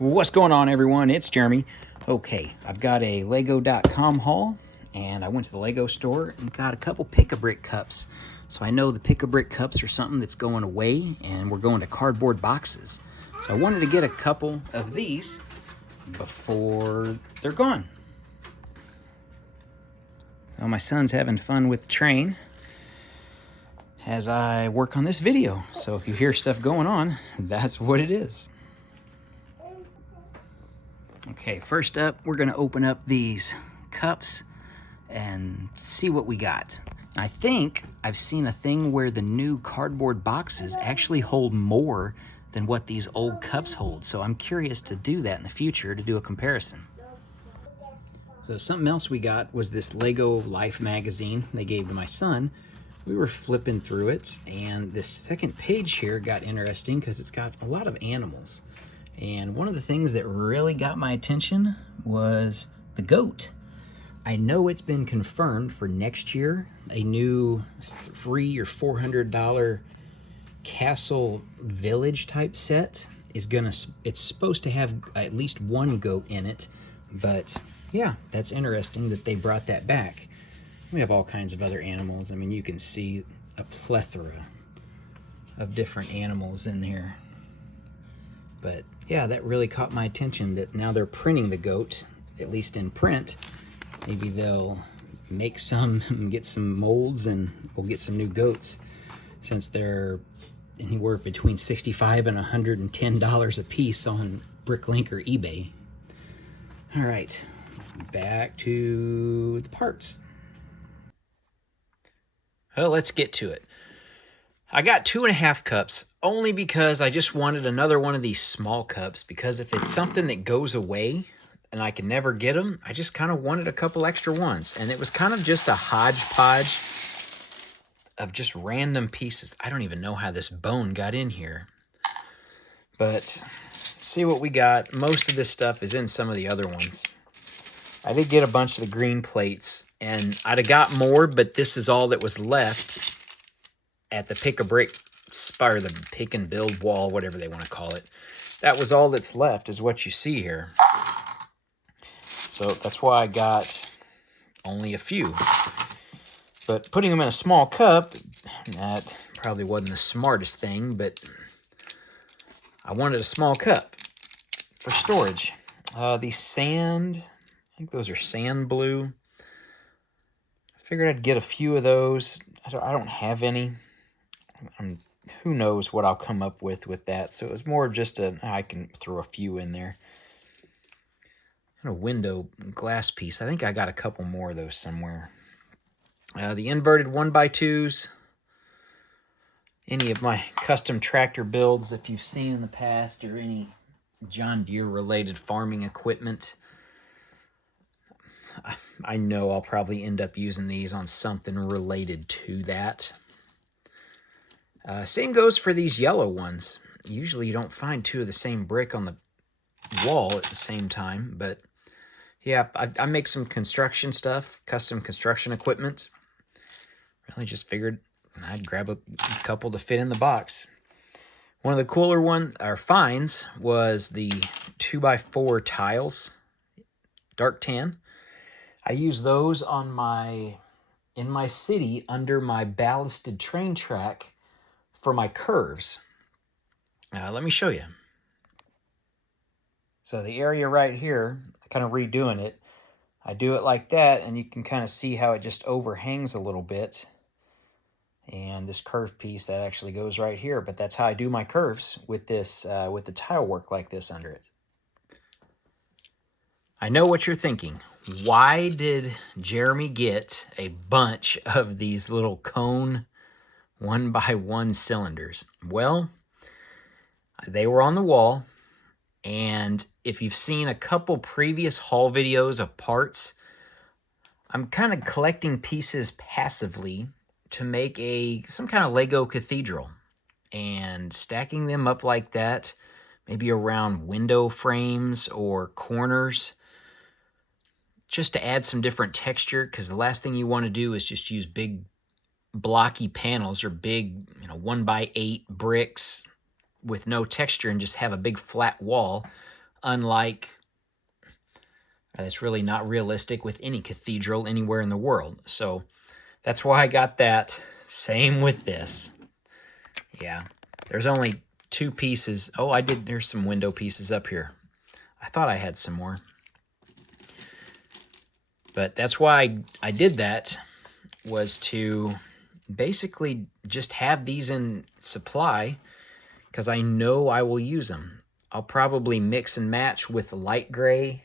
What's going on, everyone? It's Jeremy. Okay, I've got a Lego.com haul, and I went to the Lego store and got a couple Pick-a-Brick cups. So I know the Pick-a-Brick cups are something that's going away, and we're going to cardboard boxes. So I wanted to get a couple of these before they're gone. So my son's having fun with the train as I work on this video. So if you hear stuff going on, that's what it is. Okay, first up, we're gonna open up these cups and see what we got. I think I've seen a thing where the new cardboard boxes actually hold more than what these old cups hold. So I'm curious to do that in the future to do a comparison. So something else we got was this Lego Life magazine they gave to my son. We were flipping through it, and this second page here got interesting because it's got a lot of animals. And one of the things that really got my attention was the goat. I know it's been confirmed for next year, a new $300 or $400 castle village type set is it's supposed to have at least one goat in it. But yeah, that's interesting that they brought that back. We have all kinds of other animals. I mean, you can see a plethora of different animals in here. But yeah, that really caught my attention that now they're printing the goat, at least in print. Maybe they'll make some and get some molds, and we'll get some new goats, since they're anywhere between $65 and $110 a piece on Bricklink or eBay. All right, back to the parts. Well, let's get to it. I got 2.5 cups only because I just wanted another one of these small cups, because if it's something that goes away and I can never get them, I just kind of wanted a couple extra ones. And it was kind of just a hodgepodge of just random pieces. I don't even know how this bone got in here. But see what we got. Most of this stuff is in some of the other ones. I did get a bunch of the green plates, and I'd have got more, but this is all that was left at the Pick-a-Brick, or the pick and build wall, whatever they want to call it. That was all that's left, is what you see here. So that's why I got only a few. But putting them in a small cup, that probably wasn't the smartest thing, but I wanted a small cup for storage. These sand, I think those are sand blue. I figured I'd get a few of those. I don't have any. Who knows what I'll come up with that. So it was more of just I can throw a few in there. And a window glass piece. I think I got a couple more of those somewhere. The inverted 1x2s. Any of my custom tractor builds, if you've seen in the past, or any John Deere related farming equipment. I know I'll probably end up using these on something related to that. Same goes for these yellow ones. Usually you don't find two of the same brick on the wall at the same time, but yeah, I make some construction stuff, custom construction equipment. Really just figured I'd grab a couple to fit in the box. One of the cooler finds was the 2x4 tiles, dark tan. I use those in my city under my ballasted train track for my curves. Let me show you. So the area right here, kind of redoing it, I do it like that, and you can kind of see how it just overhangs a little bit. And this curve piece, that actually goes right here, but that's how I do my curves with this, with the tile work like this under it. I know what you're thinking. Why did Jeremy get a bunch of these little cone 1x1 cylinders? Well, they were on the wall, and if you've seen a couple previous haul videos of parts, I'm kind of collecting pieces passively to make some kind of Lego cathedral, and stacking them up like that, maybe around window frames or corners, just to add some different texture, because the last thing you want to do is just use big blocky panels or big 1x8 bricks with no texture and just have a big flat wall. unlike, it's really not realistic with any cathedral anywhere in the world. So that's why I got that. Same with this. Yeah, there's only 2 pieces. Oh, there's some window pieces up here. I thought I had some more. But that's why I did that, was to basically just have these in supply, because I know I will use them. I'll probably mix and match with light gray,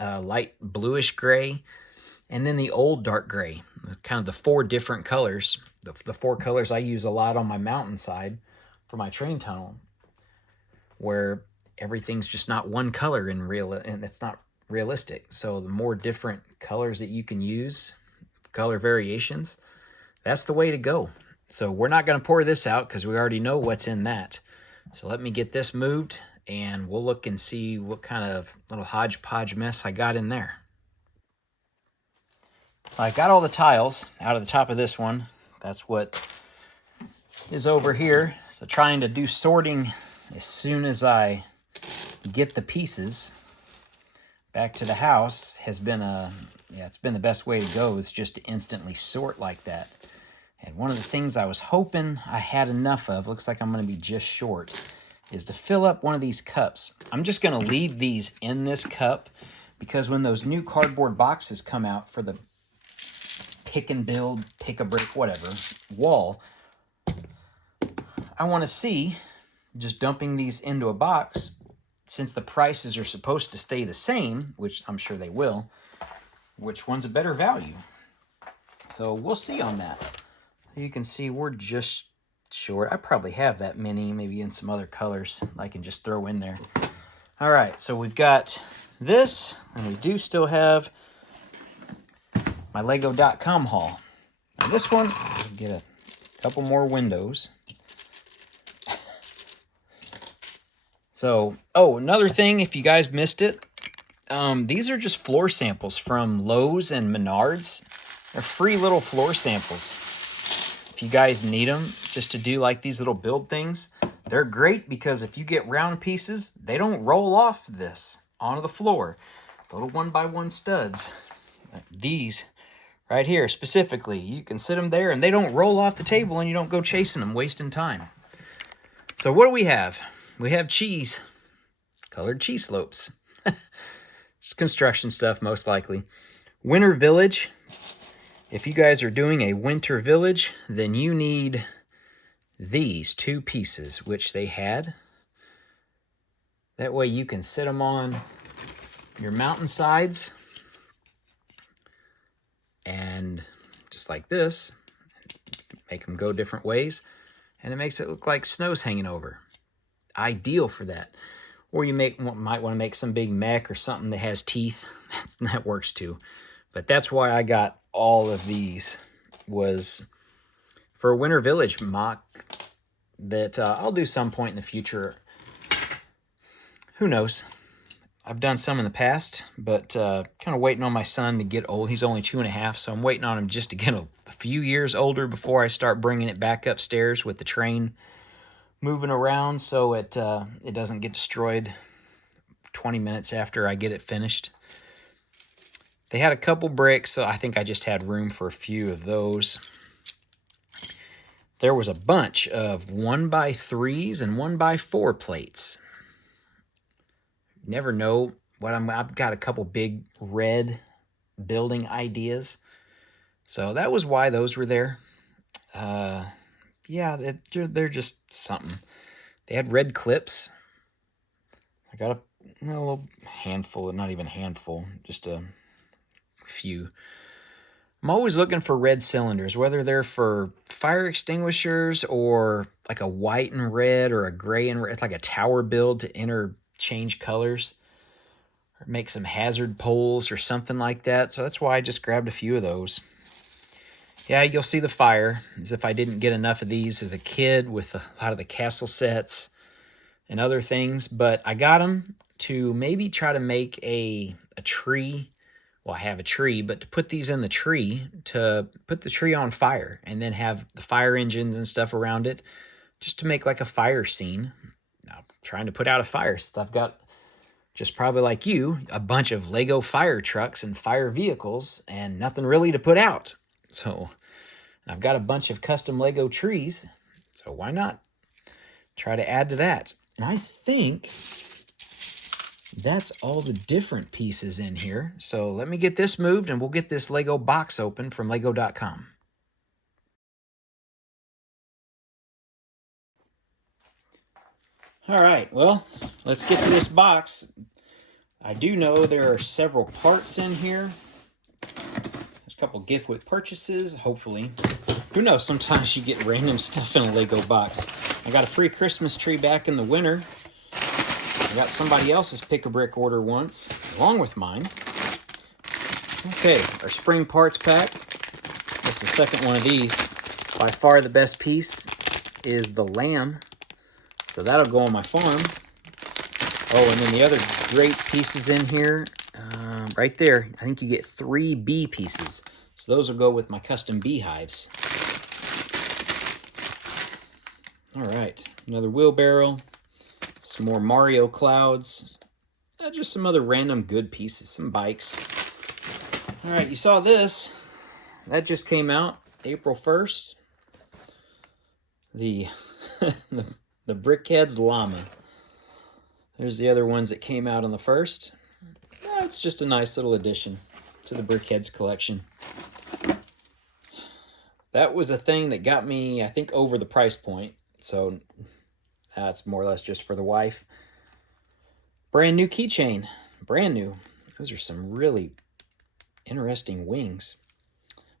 light bluish gray, and then the old dark gray, kind of the 4 different colors, the 4 colors I use a lot on my mountainside for my train tunnel, where everything's just not one color and it's not realistic. So the more different colors that you can use, color variations, that's the way to go. So we're not going to pour this out because we already know what's in that. So let me get this moved and we'll look and see what kind of little hodgepodge mess I got in there. I got all the tiles out of the top of this one. That's what is over here. So trying to do sorting as soon as I get the pieces back to the house has been it's been the best way to go, is just to instantly sort like that. And one of the things I was hoping I had enough of, looks like I'm going to be just short, is to fill up one of these cups. I'm just going to leave these in this cup because when those new cardboard boxes come out for the pick and build, pick a brick, whatever, wall, I want to see, just dumping these into a box, since the prices are supposed to stay the same, which I'm sure they will, which one's a better value. So we'll see on that. You can see we're just short. I probably have that many, maybe in some other colors I can just throw in there. All right, so we've got this, and we do still have my Lego.com haul. Now this one, I'll get a couple more windows. So, oh, another thing, if you guys missed it, these are just floor samples from Lowe's and Menards. They're free little floor samples. If you guys need them just to do like these little build things, they're great because if you get round pieces, they don't roll off this onto the floor. The little 1x1 studs. These right here specifically, you can sit them there and they don't roll off the table and you don't go chasing them, wasting time. So what do we have? We have cheese, colored cheese slopes. It's construction stuff, most likely. Winter Village. If you guys are doing a winter village, then you need these 2 pieces, which they had. That way you can sit them on your mountainsides. And just like this, make them go different ways. And it makes it look like snow's hanging over. Ideal for that. Or you might want to make some big mech or something that has teeth. That works too. But that's why I got all of these, was for a winter village mock that I'll do some point in the future. Who knows? I've done some in the past, but kind of waiting on my son to get old. He's only 2.5, so I'm waiting on him just to get a few years older before I start bringing it back upstairs with the train moving around, so it doesn't get destroyed 20 minutes after I get it finished. They had a couple bricks, so I think I just had room for a few of those. There was a bunch of 1x3s and 1x4 plates. Never know what I've got a couple big red building ideas. So that was why those were there. Yeah, they're just something. They had red clips. I got a little handful, not even handful, just a few. I'm always looking for red cylinders, whether they're for fire extinguishers or like a white and red or a gray and red. It's like a tower build to interchange colors or make some hazard poles or something like that. So that's why I just grabbed a few of those. Yeah, you'll see the fire, as if I didn't get enough of these as a kid with a lot of the castle sets and other things. But I got them to maybe try to make a tree. Well, I have a tree, but to put these in the tree, to put the tree on fire and then have the fire engines and stuff around it, just to make like a fire scene. I'm trying to put out a fire since I've got Just probably like you, a bunch of Lego fire trucks and fire vehicles and nothing really to put out. So I've got a bunch of custom Lego trees, so why not try to add to that? And I think that's all the different pieces in here. So let me get this moved and we'll get this Lego box open from lego.com. All right, well, let's get to this box. I do know there are several parts in here. There's a couple gift with purchases, hopefully. Who knows, sometimes you get random stuff in a Lego box. I got a free Christmas tree back in the winter. I got somebody else's pick-a-brick order once, along with mine. Okay, our spring parts pack. This is the second one of these. By far the best piece is the lamb. So that'll go on my farm. Oh, and then the other great pieces in here, right there, I think you get 3 bee pieces. So those will go with my custom beehives. All right, another wheelbarrow, some more Mario clouds, just some other random good pieces, some bikes. All right, you saw this. That just came out April 1st. The Brickhead's llama. There's the other ones that came out on the 1st. It's just a nice little addition to the Brickheads collection. That was a thing that got me, I think, over the price point. So that's more or less just for the wife. Brand new keychain. Brand new. Those are some really interesting wings.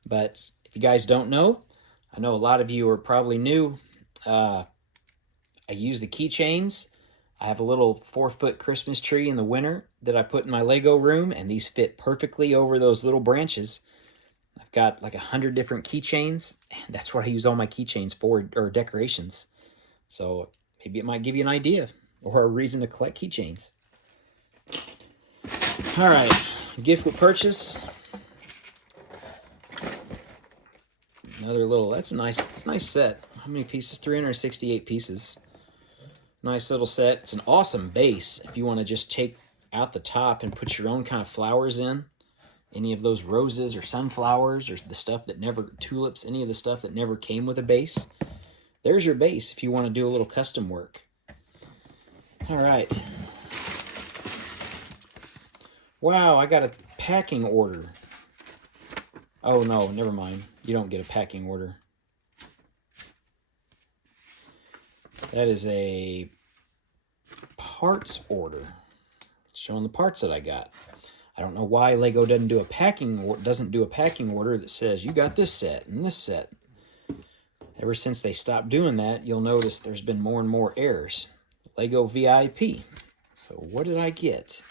But if you guys don't know, I know a lot of you are probably new. I use the keychains. I have a little 4-foot Christmas tree in the winter that I put in my Lego room, and these fit perfectly over those little branches. I've got like 100 different keychains, and that's what I use all my keychains for, or decorations. So maybe it might give you an idea or a reason to collect keychains. All right, gift with purchase. Another little, that's a nice set. How many pieces? 368 pieces. Nice little set. It's an awesome base if you want to just take out the top and put your own kind of flowers in. Any of those roses or sunflowers or the stuff that never, tulips, any of the stuff that never came with a base. There's your base if you want to do a little custom work. All right. Wow, I got a packing order. Oh no, never mind. You don't get a packing order. That is a parts order. It's showing the parts that I got. I don't know why Lego doesn't do a packing order that says you got this set and this set. Ever since they stopped doing that, you'll notice there's been more and more errors. Lego VIP. So what did I get?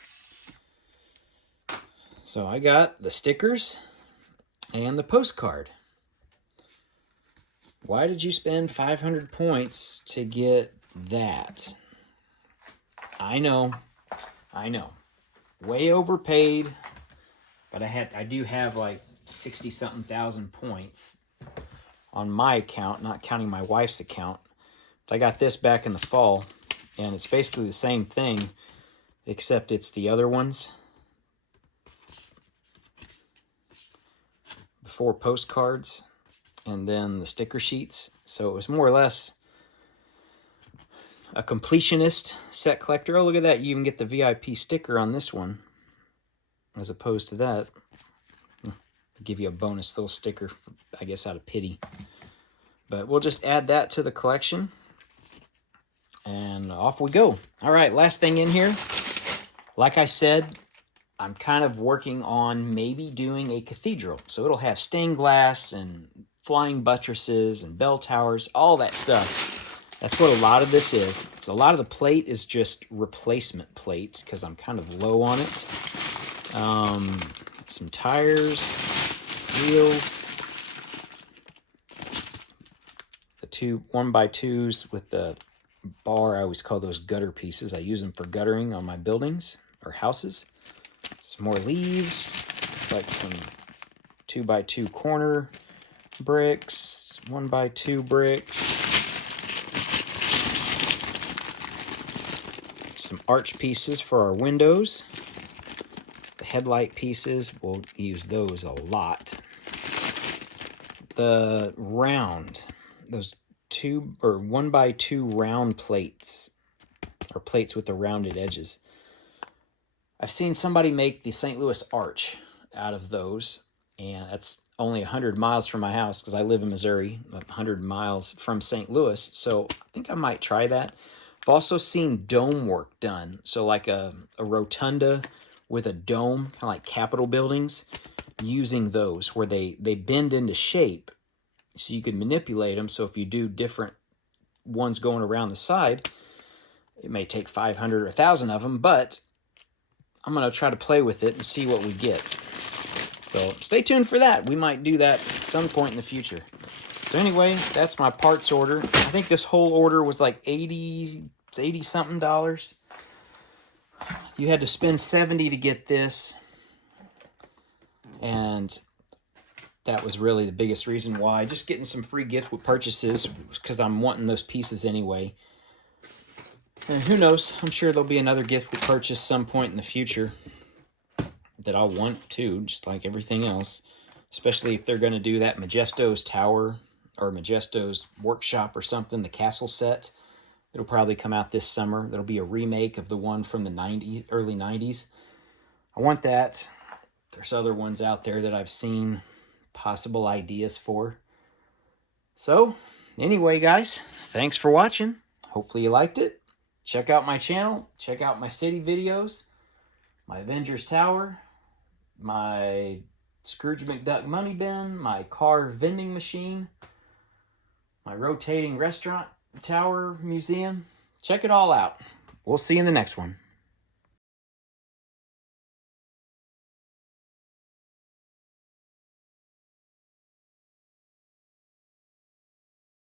So I got the stickers and the postcard. Why did you spend 500 points to get that? I know. Way overpaid, but I do have like 60-something thousand points on my account, not counting my wife's account. But I got this back in the fall, and it's basically the same thing, except it's the other ones. The 4 postcards, and then the sticker sheets. So it was more or less a completionist set collector. Oh, look at that. You even get the VIP sticker on this one. As opposed to that, I'll give you a bonus little sticker, I guess, out of pity. But we'll just add that to the collection. And off we go. All right, last thing in here. Like I said, I'm kind of working on maybe doing a cathedral. So it'll have stained glass and flying buttresses and bell towers, all that stuff. That's what a lot of this is. So a lot of the plate is just replacement plate because I'm kind of low on it. Some tires, wheels, the 1x2s with the bar. I always call those gutter pieces. I use them for guttering on my buildings or houses. Some more leaves. It's like some 2x2 corner bricks, 1x2 bricks. some arch pieces for our windows. The headlight pieces, we'll use those a lot. The round, those 2 or 1x2 round plates, or plates with the rounded edges. I've seen somebody make the St. Louis Arch out of those, and that's only 100 miles from my house because I live in Missouri, 100 miles from St. Louis, so I think I might try that. I've also seen dome work done, so like a rotunda with a dome, kind of like Capitol buildings, using those where they bend into shape so you can manipulate them. So if you do different ones going around the side, it may take 500 or 1,000 of them, but I'm going to try to play with it and see what we get. So stay tuned for that. We might do that at some point in the future. So anyway, that's my parts order. I think this whole order was like $80 something. You had to spend $70 to get this. And that was really the biggest reason why. Just getting some free gift with purchases because I'm wanting those pieces anyway. And who knows, I'm sure there'll be another gift with purchase some point in the future that I'll want too, just like everything else. Especially if they're going to do that Majesto's Tower or Majesto's Workshop or something, the castle set. It'll probably come out this summer. That'll be a remake of the one from the 90s, early 90s. I want that. There's other ones out there that I've seen possible ideas for. So, anyway, guys, thanks for watching. Hopefully you liked it. Check out my channel. Check out my city videos, my Avengers Tower, my Scrooge McDuck money bin, my car vending machine, my rotating restaurant tower museum. Check it all out. We'll see you in the next one.